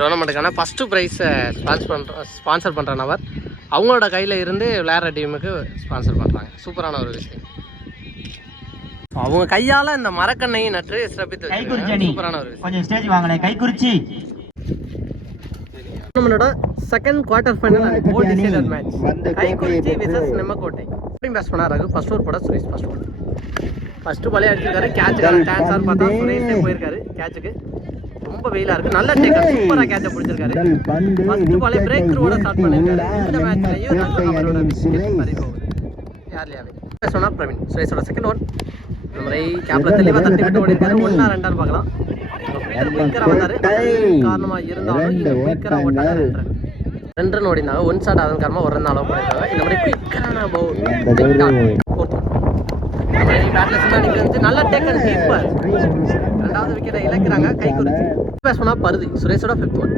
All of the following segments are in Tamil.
டோர்னமெண்ட்டுக்கான ஃபஸ்ட்டு ப்ரைஸை ஸ்பான்சர் பண்ணுற நபர் அவங்களோட கையில் இருந்து விளையாடுற டீமுக்கு ஸ்பான்சர் பண்ணுறாங்க. சூப்பரான ஒரு விஷயம். அவங்க கையால் இந்த மரக்கண்ணையும் நட்டு சிறப்பித்து சூப்பரான ஒரு விஷயம். கொஞ்சம் ஸ்டேஜ் வாங்கினேன் கைக்குறிச்சி டோர்னமெண்டோட second quarter final match Kaikurichi versus Nemmakottai. Bats பண்ணா ரகு ஃபர்ஸ்ட் ஓவர் போட சுரேஷ் ஃபர்ஸ்ட் பாலே அடிச்சிருக்காரு. கேட்சுக்கான சான்ஸான்னு பார்த்தா சுரேஷே போயிருக்காரு கேட்சுக்கு. ரொம்ப வெயிலாக இருக்குது. நல்ல டேக்கர் சூப்பராக கேட்சை பிடிச்சிருக்காரு. ஃபர்ஸ்ட் பாலே பிரேக் த்ரூவோட ஸ்டார்ட் பண்ணியிருக்காரு. இந்த மேட்ச்லையும் அவரோட விக்கெட் பறிபோகுது. யார்லையாவே சொன்னா பிரவீன் சுரேஷோட செகண்ட் ஓவர் இந்த மாதிரி கேப்ல தெளிவாக தட்டி விட்டு ஓடி இருக்காரு. 1-2 பார்க்கலாம். குயிக்கராக வந்தார். காரணமாக இருந்தாலும் குயிக்கராக ஓட்டாங்க 2 ரன் ஓடினாங்க. 1 ஷாட் அதன் காரணமாக 1 ரன் அளவு பண்ணியிருக்காங்க. இந்த மாதிரி குயிக்கரான நல்ல டேக்கன் கீப்பர் 2வது விக்கெட்டை இழக்கிறாங்க. கைக்குறிச்சி பேசணும்னா பருதி சுரேஷோட 5th ஒன்.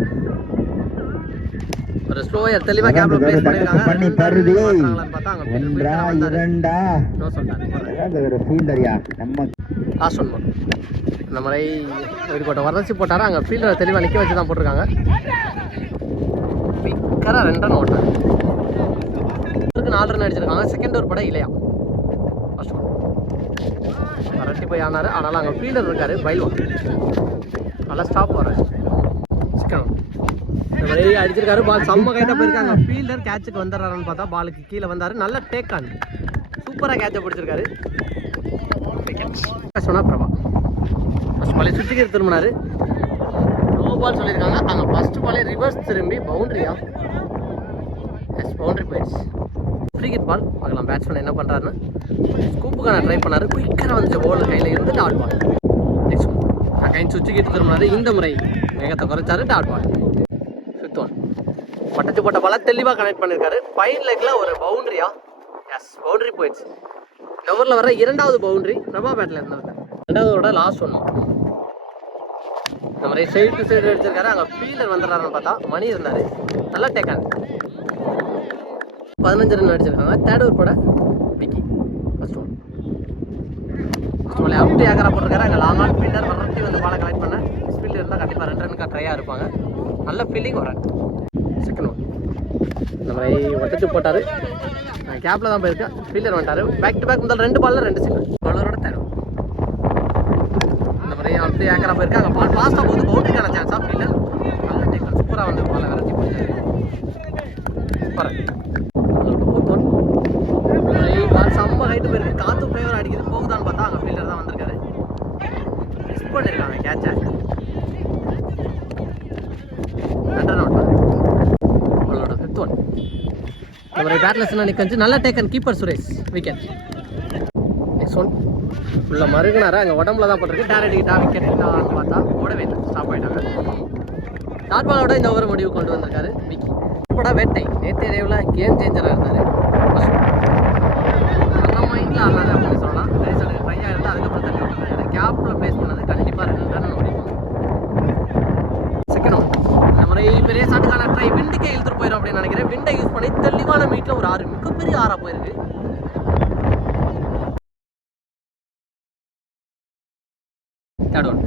ஒரு ஸ்லோயர் தெளிவாக கேப்ல பிளேஸ் பண்ணிருக்காங்க. லாஸ்ட் ஒன் இந்த மாதிரி போட்ட வறட்சி போட்டாரு. அங்கே ஃபீல்டரை தெளிவாக நிற்க வச்சு தான் போட்டிருக்காங்க. குயிக்கராக 2 ரன் ஓட்டாங்க. 4 ரன் அடிச்சிருக்காங்க. செகண்ட் ஓவர் பட இல்லையா ஃபர்ஸ்ட் ஒன் வரட்டி போய் ஆனார். ஆனாலும் அங்கே ஃபீல்டர் இருக்காரு பைல்வான் நல்லா ஸ்டாப் வர்றாரு. இந்த மாதிரி அடிச்சிருக்காரு. பால் செம்ம கைட்டாக போயிருக்காங்க. ஃபீல்டர் கேட்சுக்கு வந்துடுறாருன்னு பார்த்தா பாலுக்கு கீழே வந்தார். நல்ல டேக் ஆன் சூப்பராக கேட்சை பிடிச்சிருக்காரு. சொன்னா பிரபா ஃபர்ஸ்ட் பாலே சுற்றிக்கிற திரும்பினாரு. நோ பால் சொல்லியிருக்காங்க. அங்கே ஃபர்ஸ்ட் பாலே ரிவர்ஸ் திரும்பி பவுண்ட்ரியா பவுண்ட்ரி போயிடுச்சு. ஃப்ரீ கிட் பால் பார்க்கலாம். பேட்ஸ்மேன் என்ன பண்ணுறாருன்னு ஸ்கூப்புக்கான ட்ரை பண்ணார். குயிக்கராக வந்துச்சு. பவுலர் கையில் இருந்து டாட் பால். நெக்ஸ்ட் ஒன் நான் கை சுற்றிக்கிட்டு திரும்பினாரு. இந்த முறை வேகத்தை குறைச்சாரு. டாட் பால் 5th ஒன் பட்டச்சு போட்ட பால தெளிவாக கனெக்ட் பண்ணியிருக்காரு. 5 லெக்ல ஒரு பவுண்ட்ரியா பவுண்ட்ரி போயிடுச்சு. இந்த ஓவரில் வர 2வது பவுண்ட்ரி பிரபா பேட்டில் இருந்தது. 2வது ஓவரோட லாஸ்ட் ஒன் இந்த மாதிரி சைடு டு சைடு அடிச்சிருக்காரு. அங்கே ஃபீல்டர் வந்துடுறாருன்னு பார்த்தா மணி இருந்தார். நல்லா டேக்கான் 15 ரன் அடிச்சிருக்காங்க. 3rd ஓவர் போட விக்கி ஃபர்ஸ்ட் ஒன் அவுட் ஏக்கரா போட்டிருக்காரு. அங்கே லாங் ஆன் ஃபீல்டர் வரட்டி வந்து பாலை கலெக்ட் பண்ண ஸ்பீல்டர் இருந்தால் கண்டிப்பாக 2 ரனுக்கு ட்ரையாக இருப்பாங்க. நல்ல ஃபீல்டிங் வராங்க. செகண்ட் ஒன் இந்த மாதிரி ஒட்டச்சு போட்டார். கேப்பில் தான் போயிருக்கேன். ஃபீல்டர் வந்துட்டார். பேக் டு பேக் முதல் 2 பாலில் 2 சிங்கிள். பாலரோட 3rd ஒன் இந்த மாதிரி அவுட் ஏக்கரா போயிருக்காங்க. பால் ஃபாஸ்ட்டாக போகுது. பவுண்டரிக்கான சான்ஸாக ஃபீல்டர் நல்ல டேக்கன் சூப்பராக வந்து பாலை விரட்டி போட்டார். சூப்பராக பால் செம்ம ஹைட்டு போயிருக்கு. காற்று ஃபேவர் அடிக்குது. போகுதான்னு பார்த்தா அங்கே ஃபீல்டர் தான் வந்திருக்காரு. மிஸ் பண்ணியிருக்காங்க கேட்சை. 2 ரன் ஓட்டாங்க. அவளோட 5th ஒன் இந்த மாதிரி பேட்லெஸ்னா நிற்கச்சு. நல்ல taken keeper Suresh wicket. Next one உள்ள மருகினாரு. அங்கே உடம்புல தான் போட்டிருக்கு. டேரக்ட் கிட்டா விக்கெட் கிட்டான்னு பார்த்தா ஓடவே இல்லை. ஸ்டாப் ஆகிட்டாங்க. டாட் பாலோட இந்த ஓவர் முடிவு கொண்டு வந்திருக்காரு விக்கி. பட வேட்டை நேற்று இரவில் கேம் சேஞ்சராக இருந்தார். நல்ல மைண்டில் ஆனார் அப்படின்னு சொல்லலாம். ரேசனுக்கு ட்ரையாக இருந்தால் அதுக்கப்புறம் தள்ளி விட்டுருக்காரு. கேப்பில் பிளேஸ் பண்ணது கண்டிப்பாக 2 ரன் ஓடிக்கும். செகண்ட் ஒன் இந்த மாதிரி பெரிய ஷாட்டுக்கான ட்ரை விண்டுக்கே இழுத்துட்டு போயிடும் அப்படின்னு நினைக்கிறேன். விண்டை யூஸ் பண்ணி தெளிவான மீட்டில் ஒரு 6 மிகப்பெரிய 6 போயிருக்கு. தேர்ட் ஒன்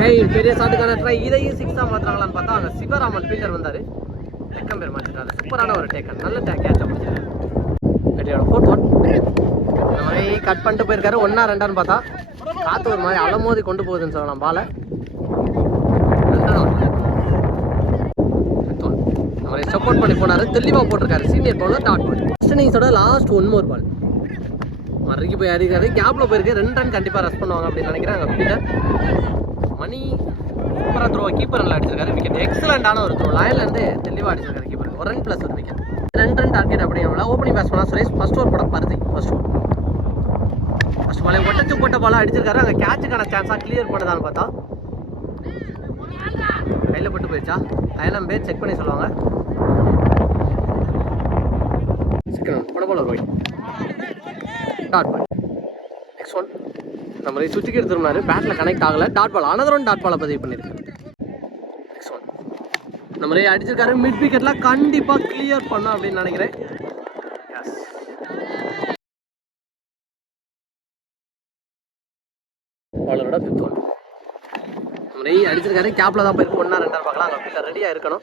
கை பெரிய ஷாட்டுக்கான ட்ரை இதையும் 6 மாத்திராங்களான்னு பார்த்தா அங்கே சிவராமன் ஃபீல்டர் வந்தார். டெக்கம் பேர் மாற்றிட்டாரு. சூப்பரான ஒரு டேக்கன் நல்ல கேட்சை பிடிச்சாரு. 4th ஒன் இந்த மாதிரி கட் பண்ணிட்டு போயிருக்காரு. 1-2 பார்த்தா காற்று ஒரு மாதிரி அலமோதி கொண்டு போகுதுன்னு சொல்லலாம் பாலை. 2 ஒன் இந்த மாதிரி சப்போர்ட் பண்ணி போனார். தெளிவாக போட்டிருக்காரு senior bowler. Dot ball first இன்னிங்ஸோட லாஸ்ட் 1 மோர் பால் மறுக்கி போய் அடிக்கிறாரு. கேப்பில் போயிருக்கு. 2 ரன் கண்டிப்பாக ரஸ் பண்ணுவாங்க அப்படின்னு நினைக்கிறேன். அங்கே ஃபீல்டர் மணி சூப்பராக த்ரோ கீப்பர் நல்லா அடிச்சிருக்காரு. விக்கெட் எக்ஸலண்டான ஒரு த்ரோ. லைன்லேருந்து தெளிவாக அடிச்சிருக்காரு keeper. 1 run plus 1 wicket. 2 run target அப்படிங்கிற ஓப்பனிங் பேட்ஸ் பண்ணால் சுரேஷ். ஃபர்ஸ்ட் ஓவர் போட பருதி ஃபர்ஸ்ட் பாலை ஒட்டச்சு போட்ட பாலாக அடிச்சிருக்காரு. அங்கே கேட்சுக்கான சான்ஸாக கிளியர் பண்ணுதான்னு பார்த்தா கையில் பட்டு போயிடுச்சா லைனம் பேர் செக் பண்ணி சொல்லுவாங்க. செகண்ட் ஒன் போட ball Rohit dot ball. Next one இந்த மாதிரி சுற்றிக்கு எடுத்துருந்தாரு. பேட்டில் கனெக்ட் ஆகலை. Dot ball another one dot பாலை பதிவு பண்ணியிருக்கு. நெக்ஸ்ட் ஒன் இந்த மாதிரி அடிச்சிருக்காரு. மிட் விக்கெட்லாம் கண்டிப்பாக கிளியர் பண்ணோம் அப்படின்னு நினைக்கிறேன். பாலரோட 5th ஒன் ரெய் அடிச்சிருக்காரு. கேப்ல தான் போய் 1-2 பார்க்கலாம். அங்கே ஃபீல்டர் ரெடியாக இருக்கணும்.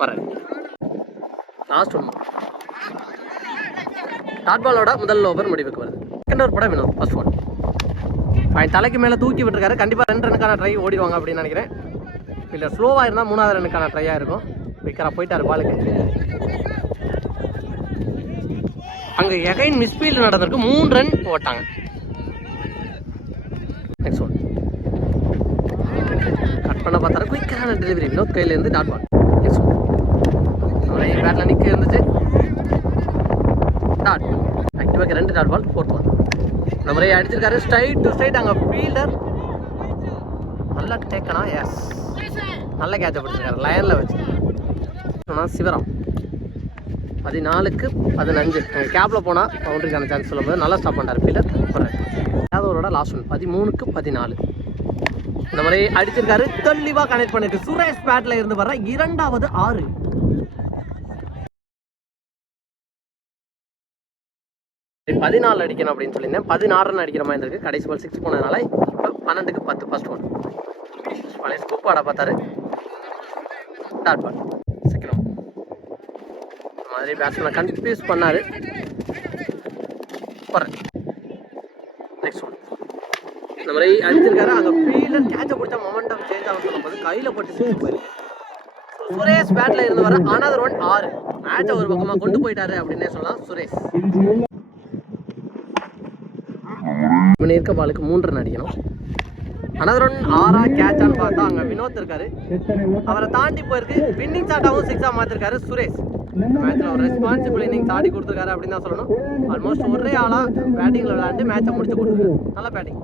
வரேன் லாஸ்ட் ஒன். டாட் பாலோட முதல் ஓவர் முடிவுக்கு வருது. செகண்ட் ஓவர் போட வினோத் ஃபர்ஸ்ட் ஒன். பாயிண்ட் தலைக்கு மேலே தூக்கி விட்டுருக்காரு. கண்டிப்பாக 2 ரன்னுக்கான ட்ரை ஓடிடுவாங்க அப்படின்னு நினைக்கிறேன். இல்லை ஸ்லோவாக இருந்தால் 3வது ரன்னுக்கான ட்ரையாக இருக்கும். விக்கராக போயிட்டார் பாலுக்கு. அங்கே எகைன் மிஸ்ஃபீல்டு நடந்திருக்கு. 3 ரன் போட்டாங்க. நெக்ஸ்ட் ஒன் கட் பண்ண பார்த்தாரு. குயிக்கான டெலிவரி வினோத் கையிலேருந்து டாட் பால். நெக்ஸ்ட் ஒன் பேட்டில் நிற்க இருந்துச்சு. டாட் ஆக்டிவாக 2 டாட் பால். 4th ஒன் இந்த முறையை அடிச்சிருக்காரு. Straight to straight. அங்கே ஃபீல்டர் நல்லா டேக்கனா. எஸ் நல்ல கேட்சை பிடிச்சிருக்காரு லைனில் வச்சு. ஆனால் சிவராம் 14க்கு 15 கேப்பில் போனால் பவுண்டரிக்கான சான்ஸ் சொல்லும்போது நல்லா ஸ்டாப் பண்ணார் ஃபீல்டர். யாதவரோட லாஸ்ட் ஒன் 13க்கு 14 இந்த முறையை அடிச்சிருக்காரு. தெளிவாக கனெக்ட் பண்ணிருக்கு. சுரேஷ் பேட்டில் இருந்து வர 2வது 6. 14 அடிக்கணும் அப்படின்னு சொல்லியிருந்தேன். 16 ரன் அடிக்கிற மாதிரி இருக்கு. கடைசி பால் 6 போனதுனால இப்போ 12க்கு 10 ஃபர்ஸ்ட் ஒன். பழைய ஸ்கூப் ஆட பார்த்தாரு. Dot ball second one. இந்த மாதிரி பேட்ஸ்மேனை கன்ஃபியூஸ் பண்ணாரு. நெக்ஸ்ட் ஒன் இந்த மாதிரி அடிச்சிருக்காரு. அங்கே ஃபீல்டர் கேட்சை பிடிச்சா மொமெண்டம் சேஞ்ச் ஆகும் சொல்லும்போது கையில் போட்டு போயிருக்கு. சுரேஷ் பேட்டில் இருந்து வர அனதர் ஒன் 6. மேட்சை ஒரு பக்கமாக கொண்டு போயிட்டாரு அப்படின்னே சொல்லலாம் சுரேஷ். இவன் இருக்க பாலுக்கு 3 ரன் அடிக்கணும். அனதர் ஒன் 6 கேட்சான்னு பார்த்தா அங்கே வினோத் இருக்காரு. அவரை தாண்டி போயிருக்கு. வின்னிங் ஷாட்டாகவும் 6 மாற்றிருக்காரு சுரேஷ். இந்த மேட்ச்சில் ஒரு ரெஸ்பான்சிபிள் இன்னிங்ஸ் ஆடி கொடுத்துருக்காரு அப்படின்னு தான் சொல்லணும். ஆல்மோஸ்ட் ஒரே ஆளாக பேட்டிங்கில் விளையாண்டு மேட்சை முடிச்சு கொடுத்துருக்காரு. நல்லா பேட்டிங்.